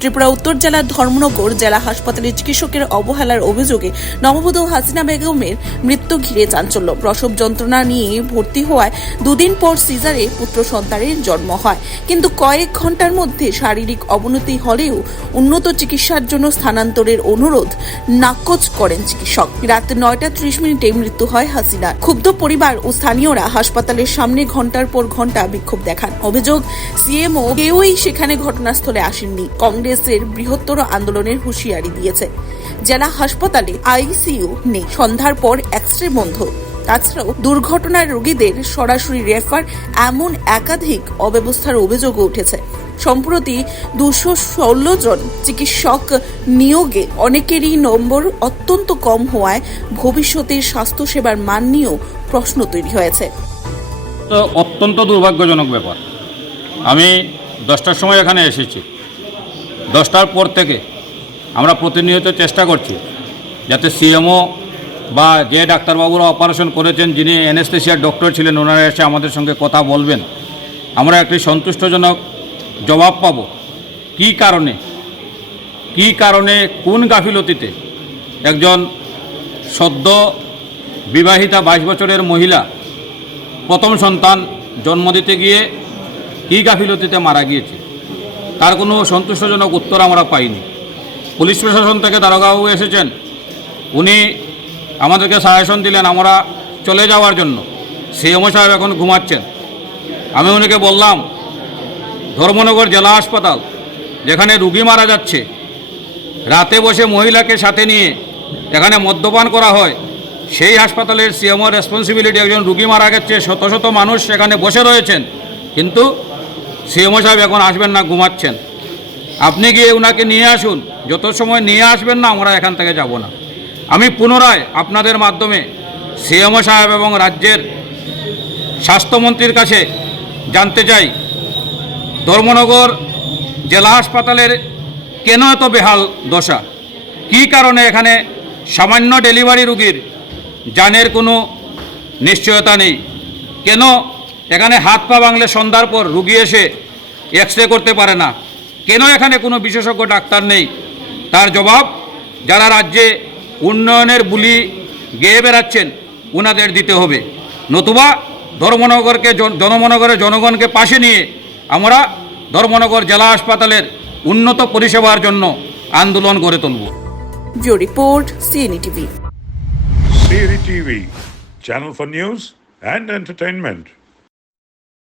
ত্রিপুরা উত্তর জেলার ধর্মনগর জেলা হাসপাতালে চিকিৎসকের অবহেলার অভিযোগে নববধূ হাসিনা বেগমের মৃত্যু ঘিরে চাঞ্চল্য। প্রসব যন্ত্রণা নিয়ে ভর্তি হওয়ায় দুদিন পর সিজারে পুত্র সন্তানের জন্ম হয়, কিন্তু কয়েক ঘন্টার মধ্যে শারীরিক অবনতি হলেও উন্নত চিকিৎসার জন্য স্থানান্তরের অনুরোধ নাকচ করেন চিকিৎসক। রাত 9:30 মৃত্যু হয় হাসিনার। ক্ষুব্ধ পরিবার ও স্থানীয়রা হাসপাতালের সামনে ঘন্টার পর ঘন্টা বিক্ষোভ দেখান। অভিযোগ, সিএমও কেউই সেখানে ঘটনাস্থলে আসেননি। কংগ্রেসের বৃহত্তর আন্দোলনের হুঁশিয়ারি দিয়েছে। জেলা হাসপাতালে আইসিইউ নেই, সন্ধ্যার পর এক্স-রে বন্ধ। তাছাড়াও দুর্ঘটনার রোগীদের সরাসরি রেফার, এমন একাধিক অব্যবস্থার অভিযোগও উঠেছে। সম্প্রতি 216 জন চিকিৎসক নিয়োগে অনেকেরই নম্বর অত্যন্ত কম হওয়ায় ভবিষ্যতের স্বাস্থ্যসেবার মান নিয়েও প্রশ্ন তৈরি হয়েছে। তো অত্যন্ত দুর্ভাগ্যজনক ব্যাপার। আমি 10টার সময় এখানে এসেছি। 10টার পর থেকে আমরা প্রতিনিয়ত চেষ্টা করছি যাতে সিএমও বা যে ডাক্তারবাবুরা অপারেশন করেছেন, যিনি অ্যানেস্থেসিয়ার ডক্টর ছিলেন, ওনারা এসে আমাদের সঙ্গে কথা বলবেন। আমরা একটি সন্তুষ্টজনক জবাব পাব কী কারণে কোন গাফিলতিতে একজন সদ্য বিবাহিতা 22 বছরের মহিলা প্রথম সন্তান জন্ম দিতে গিয়ে কী গাফিলতিতে মারা গিয়েছে, তার কোনো সন্তুষ্টজনক উত্তর আমরা পাইনি। পুলিশ প্রশাসন থেকে দারোগাবাবু এসেছেন, উনি আমাদেরকে সাজেশন দিলেন আমরা চলে যাওয়ার জন্য। সিএমও সাহেব এখন ঘুমাচ্ছেন। আমি উনিকে বললাম, ধর্মনগর জেলা হাসপাতাল যেখানে রুগী মারা যাচ্ছে, রাতে বসে মহিলাকে সাথে নিয়ে এখানে মদ্যপান করা হয়, সেই হাসপাতালের সিএমওর রেসপন্সিবিলিটি। একজন রুগী মারা গেছে, শত শত মানুষ সেখানে বসে রয়েছেন, কিন্তু সিএমও সাহেব এখন আসবেন না, ঘুমাচ্ছেন। আপনি গিয়ে ওনাকে নিয়ে আসুন, যত সময় নিয়ে আসবেন না আমরা এখান থেকে যাব না। আমি পুনরায় আপনাদের মাধ্যমে সিএমও সাহেব এবং রাজ্যের স্বাস্থ্যমন্ত্রীর কাছে জানতে চাই, ধর্মনগর জেলা হাসপাতালের কেন এত বেহাল দশা? কী কারণে এখানে সামান্য ডেলিভারি রুগীর জানের কোনো নিশ্চয়তা নেই? কেন এখানে হাত পা ভাঙলে সন্ধ্যার পর রুগী এসে এক্স-রে করতে পারে না? কেন এখানে কোনো বিশেষজ্ঞ ডাক্তার নেই? তার জবাব যারা রাজ্যে উন্নয়নের বুলি গেয়ে বেড়াচ্ছেন ওনাদের দিতে হবে, নতুবা ধর্মনগরের জনগণকে পাশে নিয়ে আমরা ধর্মনগর জেলা হাসপাতালের উন্নত পরিষেবার জন্য আন্দোলন গড়ে তুলব। Report CNE TV. CNE TV, channel for news and entertainment.